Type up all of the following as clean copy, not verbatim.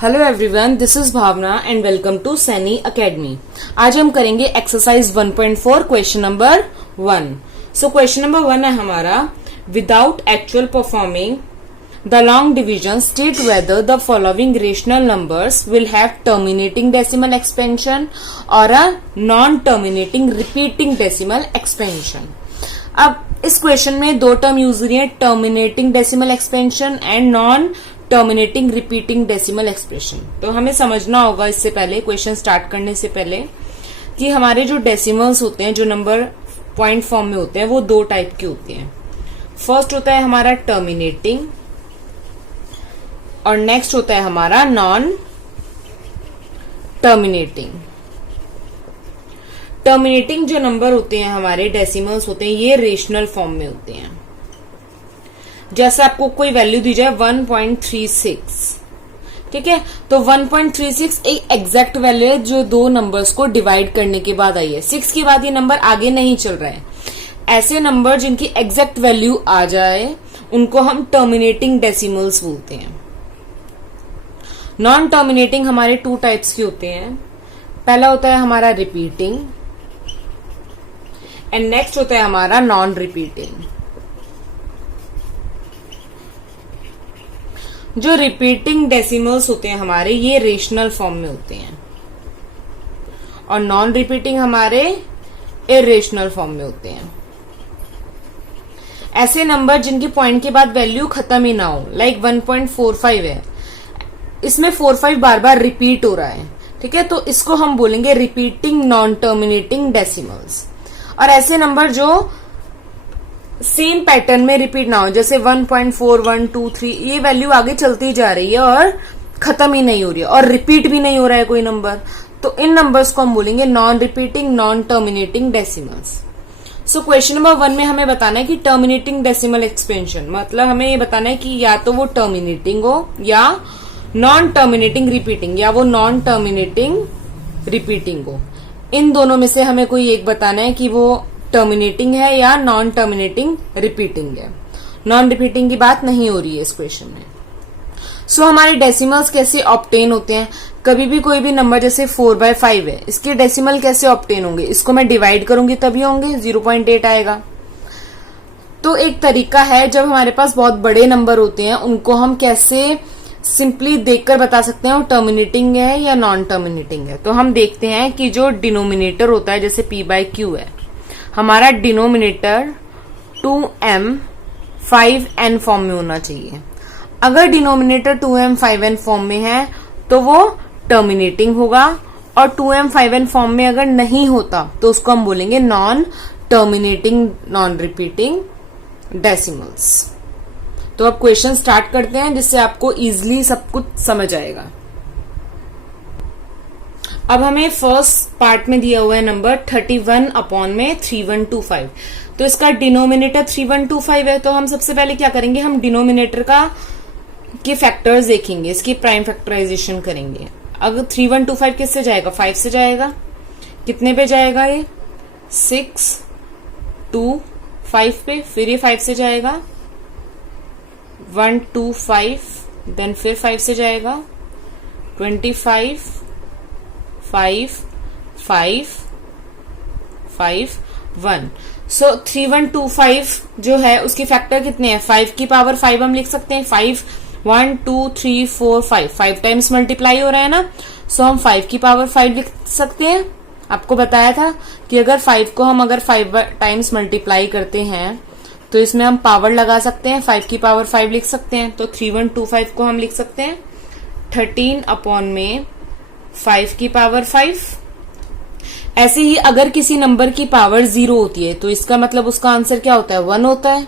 Hello everyone, this is Bhavna and welcome to Saini academy. आज हम करेंगे exercise 1.4 question number 1। So question number 1 है हमारा, without actual performing the long division state whether the following rational numbers will have terminating decimal expansion और a non terminating repeating decimal expansion. अब इस question में दो टर्म यूज हो रही है, terminating decimal expansion and non terminating repeating decimal expression. तो हमें समझना होगा इससे पहले, क्वेश्चन स्टार्ट करने से पहले, कि हमारे जो डेसिमल्स होते हैं, जो नंबर पॉइंट फॉर्म में होते हैं, वो दो टाइप के होते हैं। फर्स्ट होता है हमारा टर्मिनेटिंग और नेक्स्ट होता है हमारा नॉन टर्मिनेटिंग। टर्मिनेटिंग जो नंबर होते हैं हमारे डेसिमल्स होते हैं, ये रेशनल फॉर्म में होते हैं। जैसे आपको कोई वैल्यू दी जाए 1.36, ठीक है, तो 1.36 एक एग्जैक्ट वैल्यू है जो दो नंबर्स को डिवाइड करने के बाद आई है। 6 के बाद ये नंबर आगे नहीं चल रहा है। ऐसे नंबर जिनकी एग्जैक्ट वैल्यू आ जाए उनको हम टर्मिनेटिंग डेसिमल्स बोलते हैं। नॉन टर्मिनेटिंग हमारे टू टाइप्स के होते हैं। पहला होता है हमारा रिपीटिंग एंड नेक्स्ट होता है हमारा नॉन रिपीटिंग। जो रिपीटिंग डेसिमल्स होते हैं हमारे, ये रेशनल फॉर्म में होते हैं और नॉन रिपीटिंग हमारे इरेशनल फॉर्म में होते हैं। ऐसे नंबर जिनकी पॉइंट के बाद वैल्यू खत्म ही ना हो, लाइक 1.45 है, इसमें 45 बार बार रिपीट हो रहा है, ठीक है, तो इसको हम बोलेंगे रिपीटिंग नॉन टर्मिनेटिंग डेसिमल्स। और ऐसे नंबर जो सेम पैटर्न में रिपीट ना हो, जैसे 1.4, 1, 2, 3, ये वैल्यू आगे चलती जा रही है और खत्म ही नहीं हो रही है और रिपीट भी नहीं हो रहा है कोई नंबर, तो इन नंबर्स को हम बोलेंगे non repeating non terminating decimals. सो क्वेश्चन नंबर 1 में हमें बताना है कि टर्मिनेटिंग डेसिमल एक्सपेंशन मतलब हमें ये बताना है कि या तो वो टर्मिनेटिंग हो या नॉन टर्मिनेटिंग रिपीटिंग, या वो नॉन टर्मिनेटिंग रिपीटिंग हो। इन दोनों में से हमें कोई एक बताना है कि वो टर्मिनेटिंग है या नॉन टर्मिनेटिंग रिपीटिंग है। नॉन रिपीटिंग की बात नहीं हो रही है इस क्वेश्चन में। सो हमारे डेसिमल्स कैसे ऑब्टेन होते हैं? कभी भी कोई भी नंबर जैसे 4/5 है, इसके डेसिमल कैसे ऑब्टेन होंगे? इसको मैं डिवाइड करूंगी तभी होंगे, 0.8 आएगा। तो एक तरीका है, जब हमारे पास बहुत बड़े नंबर होते हैं उनको हम कैसे सिंपली देखकर बता सकते हैं वो टर्मिनेटिंग है या नॉन टर्मिनेटिंग है। तो हम देखते हैं कि जो डिनोमिनेटर होता है, जैसे p/q है, हमारा डिनोमिनेटर 2m 5n फॉर्म में होना चाहिए। अगर डिनोमिनेटर 2m 5n फॉर्म में है तो वो टर्मिनेटिंग होगा, और 2m 5n फॉर्म में अगर नहीं होता तो उसको हम बोलेंगे non terminating non repeating decimals. तो अब क्वेश्चन स्टार्ट करते हैं जिससे आपको इजीली सब कुछ समझ आएगा। अब हमें फर्स्ट पार्ट में दिया हुआ है नंबर 31/3125। तो इसका डिनोमिनेटर 3125 है, तो हम सबसे पहले क्या करेंगे, हम डिनोमिनेटर के फैक्टर्स देखेंगे, इसकी प्राइम फैक्टराइजेशन करेंगे। अगर 3125 किससे जाएगा? 5 से जाएगा। कितने पे जाएगा ये? 6, 2, 5 पे, फिर ये 5 से जाएगा 1, 2, 5, देन फिर 5 से जाएगा 25, 5, 5, 5, 1। सो 3125 जो है उसके फैक्टर कितने हैं? 5 की पावर 5 हम लिख सकते हैं। 5 1 2 3 4 5 टाइम्स मल्टीप्लाई हो रहा है ना, सो हम 5 की पावर 5 लिख सकते हैं। आपको बताया था कि अगर 5 को हम अगर 5 टाइम्स मल्टीप्लाई करते हैं तो इसमें हम पावर लगा सकते हैं, 5 की पावर 5 लिख सकते हैं। तो 3125 को हम लिख सकते हैं 13/5 की पावर 5। ऐसे ही अगर किसी नंबर की पावर 0 होती है तो इसका मतलब उसका आंसर क्या होता है? 1 होता है।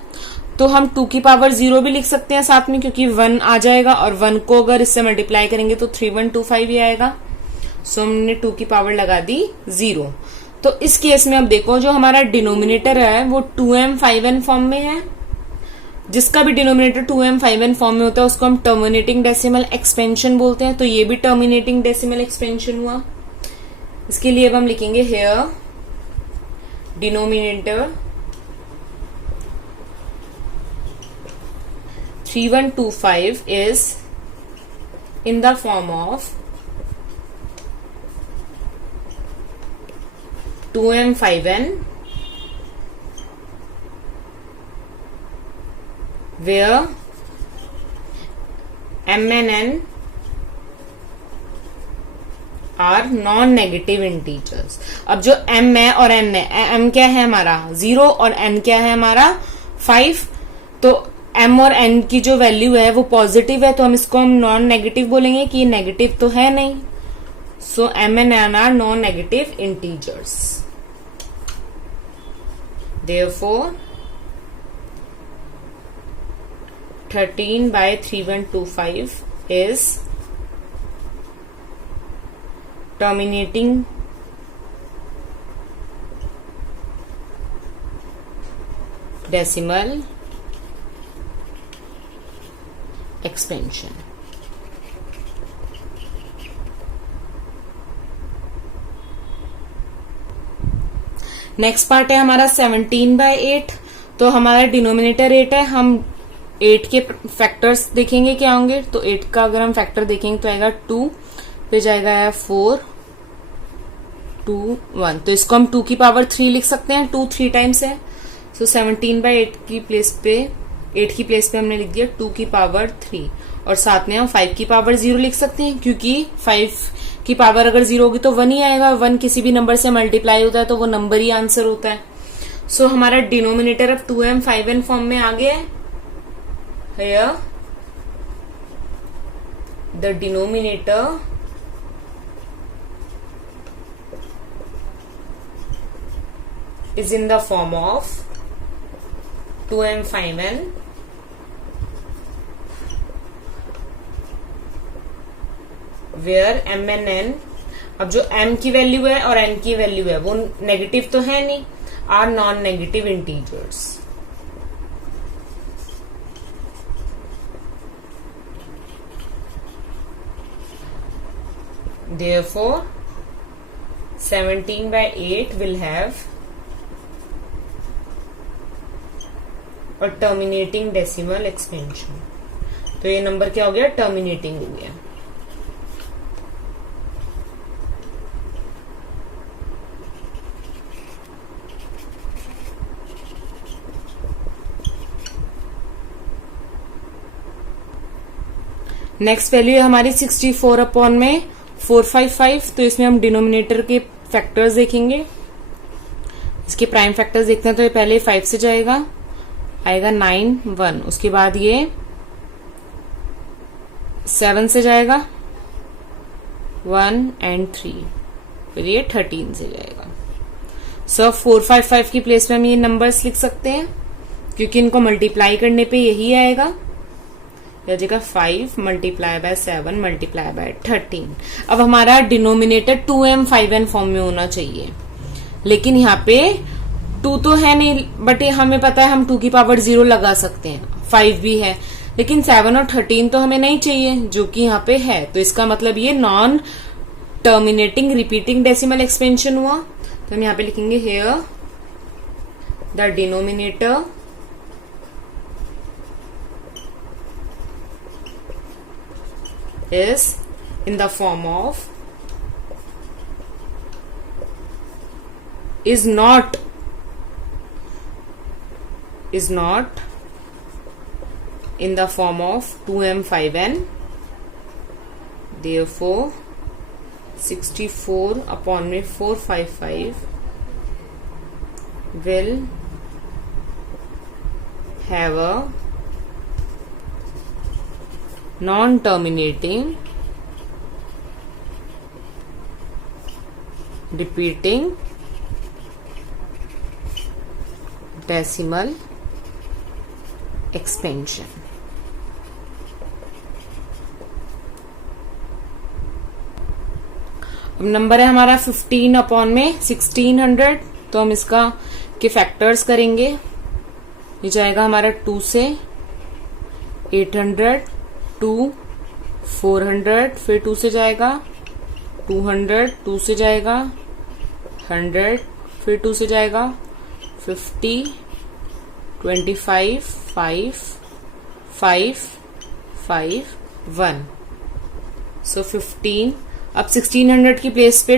तो हम 2 की पावर 0 भी लिख सकते हैं साथ में, क्योंकि 1 आ जाएगा और 1 को अगर इससे मल्टीप्लाई करेंगे तो 3125 ही आएगा। सो हमने 2 की पावर लगा दी 0। तो इस केस में अब देखो, जो हमारा डिनोमिनेटर है वो 2m 5n फॉर्म में है। जिसका भी डिनोमिनेटर 2m 5n फॉर्म में होता है उसको हम टर्मिनेटिंग डेसिमल एक्सपेंशन बोलते हैं। तो ये भी टर्मिनेटिंग डेसिमल एक्सपेंशन हुआ। इसके लिए अब हम लिखेंगे hair denominator 3125 is in the form of 2m 5n where m and n are non negative integers. अब जो m है और n है, m क्या है हमारा 0 और n क्या है हमारा 5, तो m और n की जो वैल्यू है वो पॉजिटिव है, तो इसको हम नॉन नेगेटिव बोलेंगे कि नेगेटिव तो है नहीं। सो m and n are non negative integers. Therefore 13/3125 is terminating decimal expansion। Next part है हमारा 17/8। तो हमारा डिनोमिनेटर 8 है, हम 8 के फैक्टर्स देखेंगे क्या होंगे। तो 8 का अगर हम फैक्टर देखेंगे तो आएगा 2, फिर जाएगा 4 2 1, तो इसको हम 2 की पावर 3 लिख सकते हैं, 2 3 टाइम्स है। सो 17/8 की प्लेस पे 8 की प्लेस पे हमने लिख दिया 2 की पावर 3, और साथ में हम 5 की पावर 0 लिख सकते हैं, क्योंकि 5 की पावर अगर 0 होगी तो 1 ही आएगा। 1 किसी भी नंबर से मल्टीप्लाई होता है तो वो नंबर ही आंसर होता है। सो हमारा डिनोमिनेटर अब 2m 5n फॉर्म में आ गया है। Here the denominator is in the form of 2m 5n where m and n, अब जो m की वैल्यू है और n की वैल्यू है वो नेगेटिव तो है नहीं, are non negative integers. Therefore 17/8 will have a terminating decimal expansion। तो ये नंबर क्या हो गया, टर्मिनेटिंग हो गया। नेक्स्ट वैल्यू है हमारी 64/455। तो इसमें हम डिनोमिनेटर के फैक्टर्स देखेंगे, इसके प्राइम फैक्टर्स देखते हैं। तो ये पहले 5 से जाएगा, आएगा 9 1, उसके बाद ये 7 से जाएगा 1 and 3, फिर ये 13 से जाएगा। सो 455 की प्लेस में हम ये नंबर्स लिख सकते हैं, क्योंकि इनको मल्टीप्लाई करने पे यही आएगा, जाएगा 5 मल्टीप्लाई बाय 7 मल्टीप्लाई बाय 13। अब हमारा डिनोमिनेटर 2m 5n फॉर्म में होना चाहिए, लेकिन यहाँ पे 2 तो है नहीं, बट हमें पता है हम 2 की पावर 0 लगा सकते हैं, 5 भी है, लेकिन 7 और 13 तो हमें नहीं चाहिए, जो कि यहाँ पे है। तो इसका मतलब ये non terminating repeating decimal expansion हुआ। तो हम यहाँ पे लिखेंगे here the denominator is in the form of is not in the form of 2m 5n। therefore 64/455 will have a non-terminating repeating decimal expansion। अब नंबर है हमारा 15/1600। तो हम इसका के फैक्टर्स करेंगे, ये जाएगा हमारा 2 से 800 2 400, फिर 2 से जाएगा 200, 2 से जाएगा 100, फिर 2 से जाएगा 50 25 5 5 5 1। सो 15, अब 1600 की प्लेस पे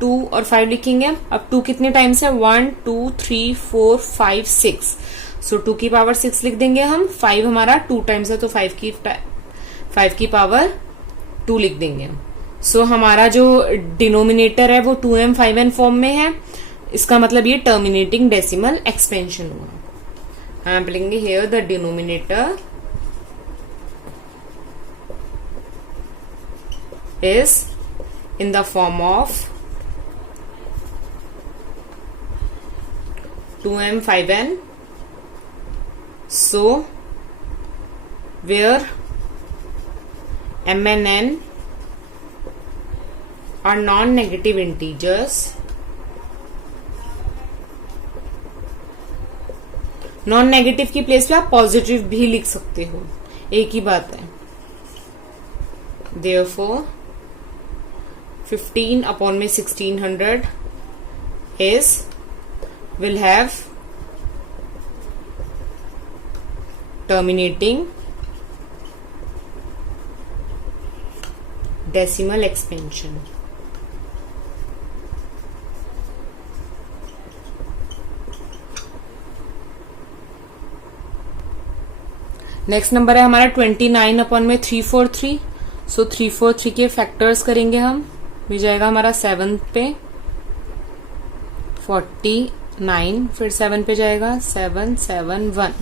2 और 5 लिखेंगे। अब 2 कितने टाइम्स है, 1 2 3 4 5 6, सो 2 की पावर 6 लिख देंगे हम। 5 हमारा 2 टाइम्स है तो 5 की पावर 2 लिख देंगे। सो हमारा जो डिनोमिनेटर है वो 2m 5n फॉर्म में है, इसका मतलब ये टर्मिनेटिंग डेसिमल एक्सपेंशन हुआ। हम लिखेंगे here the denominator is in the form of 2m 5n, so where m and n are non-negative integers, non negative की प्लेस पे आप पॉजिटिव भी लिख सकते हो, एक ही बात है। therefore 15 upon में 1600 is will have terminating decimal expansion। Next number है हमारा 29 अपॉन में 343, सो 343 के फैक्टर्स करेंगे हम, मिल जाएगा हमारा 7 पे 49, फिर 7 पे जाएगा 7 7 1,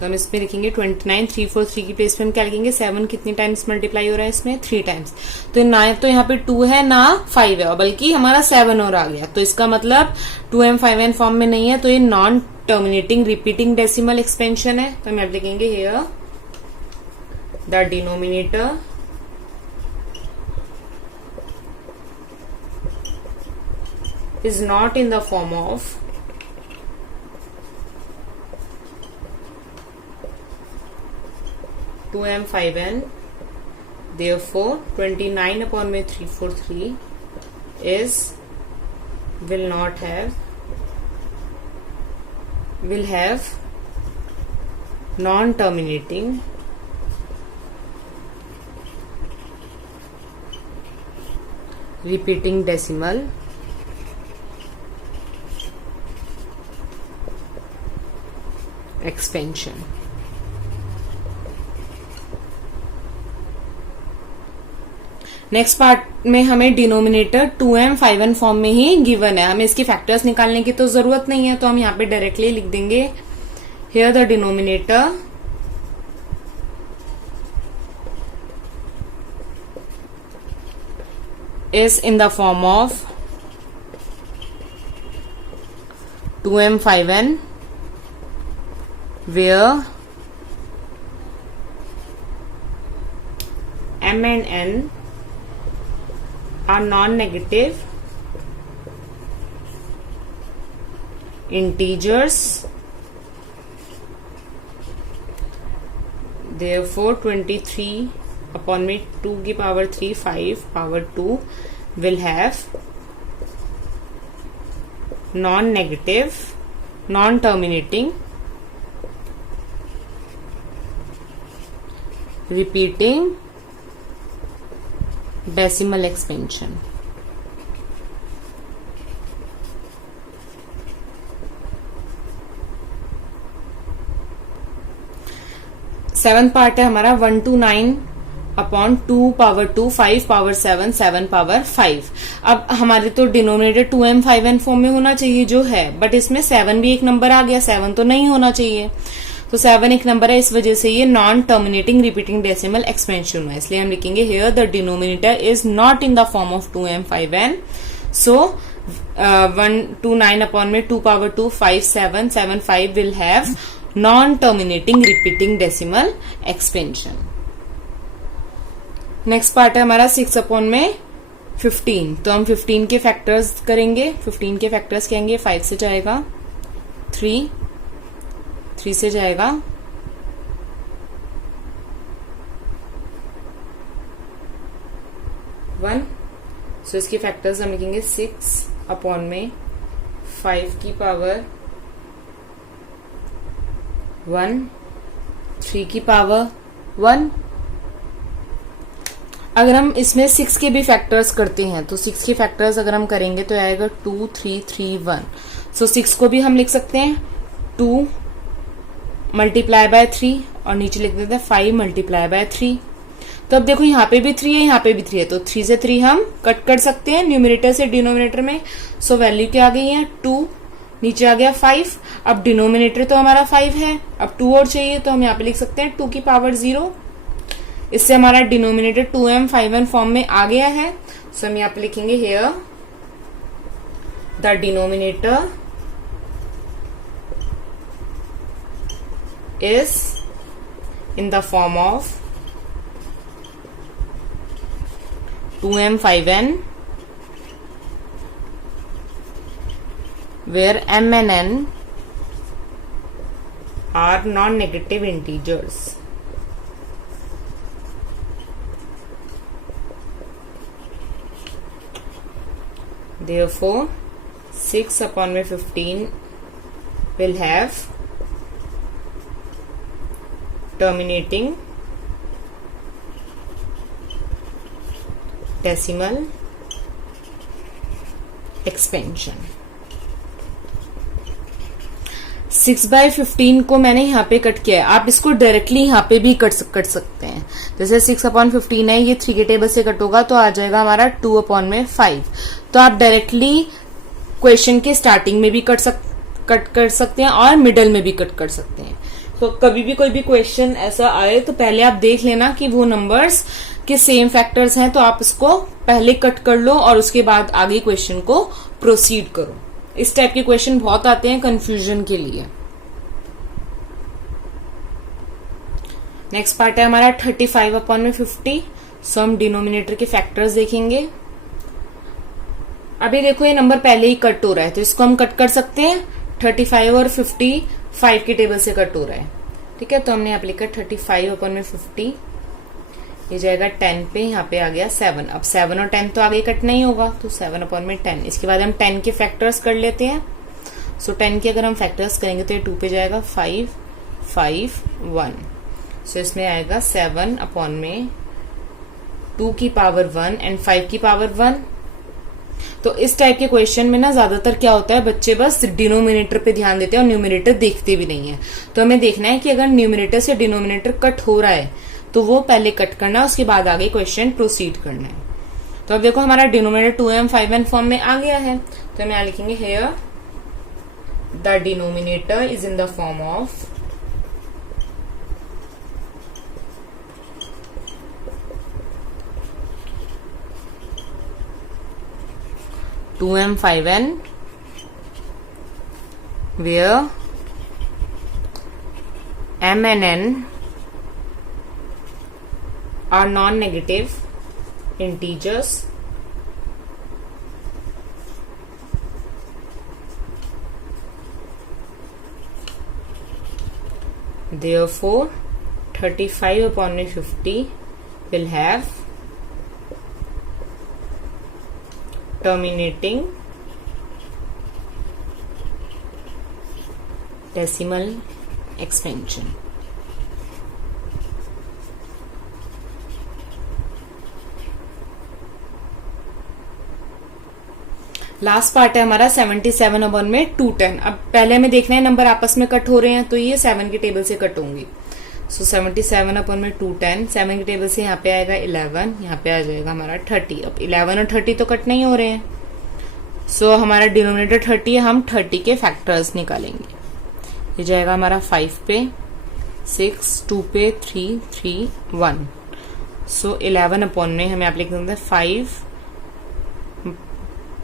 तो हम इसमें लिखेंगे 29। 343 की प्लेस पे हम क्या लिखेंगे, 7 कितनी टाइम्स मल्टीप्लाई हो रहा है इसमें, 3 टाइम्स, तो ना तो यहाँ पे 2 है ना 5 है, बल्कि हमारा 7 और आ गया, तो इसका मतलब 2m 5n फॉर्म में नहीं है, तो ये non terminating repeating decimal expansion है। तो हम अब लिखेंगे here the denominator is not in the form of two m 5n, therefore 29 upon में 343 is will have non-terminating repeating decimal expansion. Next part में हमें डिनोमिनेटर 2m 5n फॉर्म में ही given है, हमें इसके फैक्टर्स निकालने की तो जरूरत नहीं है, तो हम यहाँ पे डायरेक्टली लिख देंगे here the denominator is in the form of 2m 5n where m and n are non-negative integers, therefore 23 upon में 2 की power 3 5 power 2 will have non-negative non-terminating repeating decimal expansion। Seventh part है हमारा 129 upon 2 power 2 5 power 7 7 power 5। अब हमारे तो denominator 2m 5n form में होना चाहिए जो है, बट इसमें 7 भी एक नंबर आ गया, 7 तो नहीं होना चाहिए, तो 7 एक नंबर है, इस वजह से ये non terminating repeating decimal expansion हुआ, इसलिए हम लिखेंगे here the denominator is not in the form of 2m 5n, so 129 upon में 2 power 2 5 7 7 5 will have non terminating repeating decimal expansion. Next part है हमारा 6 अपॉन में 15, तो हम 15 के फैक्टर्स करेंगे। 15 के फैक्टर्स कहेंगे 5 से जाएगा 3 से जाएगा 1, सो इसके फैक्टर्स हम लिखेंगे 6 अपॉन में 5 की पावर 1 3 की पावर 1। अगर हम इसमें 6 के भी फैक्टर्स करते हैं तो 6 के फैक्टर्स अगर हम करेंगे तो आएगा 2 3 3 1। सो 6 को भी हम लिख सकते हैं 2 मल्टीप्लाई बाय 3 और नीचे लिख देते हैं 5 मल्टीप्लाई बाय 3। तो अब देखो यहाँ पे भी 3 है, यहाँ पे भी 3 है, तो 3 से 3 हम कट कर सकते हैं न्यूमरेटर से डिनोमिनेटर में। सो वैल्यू क्या आ गई है 2, नीचे आ गया 5। अब डिनोमिनेटर तो हमारा 5 है, अब 2 और चाहिए तो हम यहाँ पे लिख सकते हैं 2 की पावर 0। इससे हमारा डिनोमिनेटर 2m 5n फॉर्म में आ गया है। सो हम यहाँ पे लिखेंगे here the denominator is in the form of 2m 5n where m and n are non-negative integers. Therefore 6 upon में 15 will have terminating decimal expansion। 6/15 को मैंने यहाँ पे कट किया है, आप इसको डायरेक्टली यहाँ पे भी कट सकते हैं। जैसे 6/15 है, ये 3 के टेबल से कट होगा तो आ जाएगा हमारा 2/5। तो आप डायरेक्टली क्वेश्चन के स्टार्टिंग में भी कट कर सकते हैं और मिडल में भी कट कर सकते हैं। तो कभी भी कोई भी क्वेश्चन ऐसा आए तो पहले आप देख लेना कि वो नंबर्स के सेम फैक्टर्स हैं, तो आप इसको पहले कट कर लो और उसके बाद आगे क्वेश्चन को प्रोसीड करो। इस टाइप के क्वेश्चन बहुत आते हैं कंफ्यूजन के लिए। नेक्स्ट पार्ट है हमारा 35/50। सो हम डिनोमिनेटर के फैक्टर्स देखेंगे। अभी देखो ये नंबर पहले ही कट हो रहा है तो इसको हम कट कर सकते हैं। 35 और 50 5 के टेबल से कट हो रहा है, ठीक है। तो हमने यहाँ पे लिखा 35/50, ये जाएगा 10 पे, यहाँ पे आ गया 7। अब 7 और 10 तो आगे कट नहीं होगा तो 7/10। इसके बाद हम 10 के फैक्टर्स कर लेते हैं। सो 10 के अगर हम फैक्टर्स करेंगे तो ये 2 पे जाएगा 5 5 1। सो इसमें आएगा 7/2 की पावर 1 एंड 5 की पावर 1। तो इस टाइप के क्वेश्चन में ना ज्यादातर क्या होता है, बच्चे बस डिनोमिनेटर पे ध्यान देते हैं और न्यूमरेटर देखते भी नहीं है। तो हमें देखना है कि अगर न्यूमरेटर से डिनोमिनेटर कट हो रहा है तो वो पहले कट करना, उसके बाद आगे क्वेश्चन प्रोसीड करना है। तो अब देखो हमारा डिनोमिनेटर 2m 5n फॉर्म में आ गया है, तो हम यहाँ लिखेंगे here the denominator is in the form of 2m 5n where m and n are non-negative integers therefore 35/50 will have terminating decimal expansion। Last part है हमारा 77/210। अब पहले हमें देखना है नंबर आपस में कट हो रहे हैं तो ये 7 के टेबल से कट होंगे। सो 77/210, 7 के टेबल से यहाँ पे आएगा 11, यहाँ पे आ जाएगा हमारा 30। अब 11 और 30 तो कट नहीं हो रहे हैं, सो हमारा डिनोमिनेटर 30 है, हम 30 के फैक्टर्स निकालेंगे। ये जाएगा हमारा 5 पे 6, 2 पे 3 3 1। सो 11 में हमें आप लिख सकते हैं 5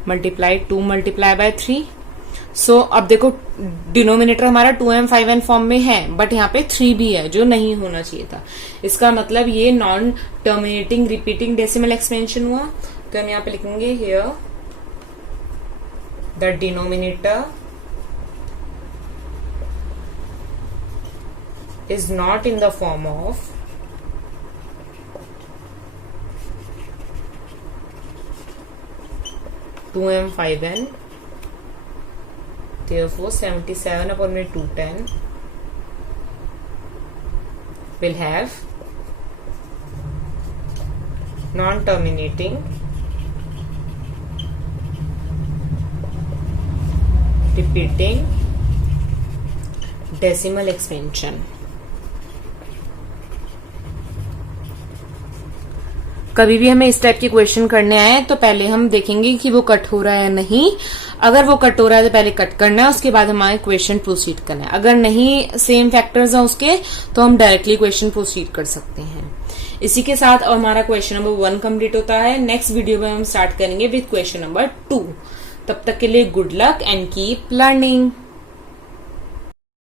मल्टीप्लाई 2 मल्टीप्लाई बाय 3। सो अब देखो डिनोमिनेटर हमारा 2m 5n फॉर्म में है, बट यहाँ पे 3 भी है जो नहीं होना चाहिए था। इसका मतलब ये non terminating repeating decimal expansion हुआ। तो हम यहाँ पे लिखेंगे here the denominator is not in the form of 2m 5n, therefore 77/210 will have non terminating repeating decimal expansion. कभी भी हमें इस टाइप के क्वेश्चन करने आए तो पहले हम देखेंगे कि वो कट हो रहा है या नहीं। अगर वो कट हो रहा है तो पहले कट करना है, उसके बाद हमारे क्वेश्चन प्रोसीड करना है। अगर नहीं सेम फैक्टर्स हैं उसके तो हम डायरेक्टली क्वेश्चन प्रोसीड कर सकते हैं। इसी के साथ हमारा क्वेश्चन नंबर 1 कंप्लीट होता है। नेक्स्ट वीडियो में हम स्टार्ट करेंगे विद क्वेश्चन नंबर 2। तब तक के लिए good luck and keep learning.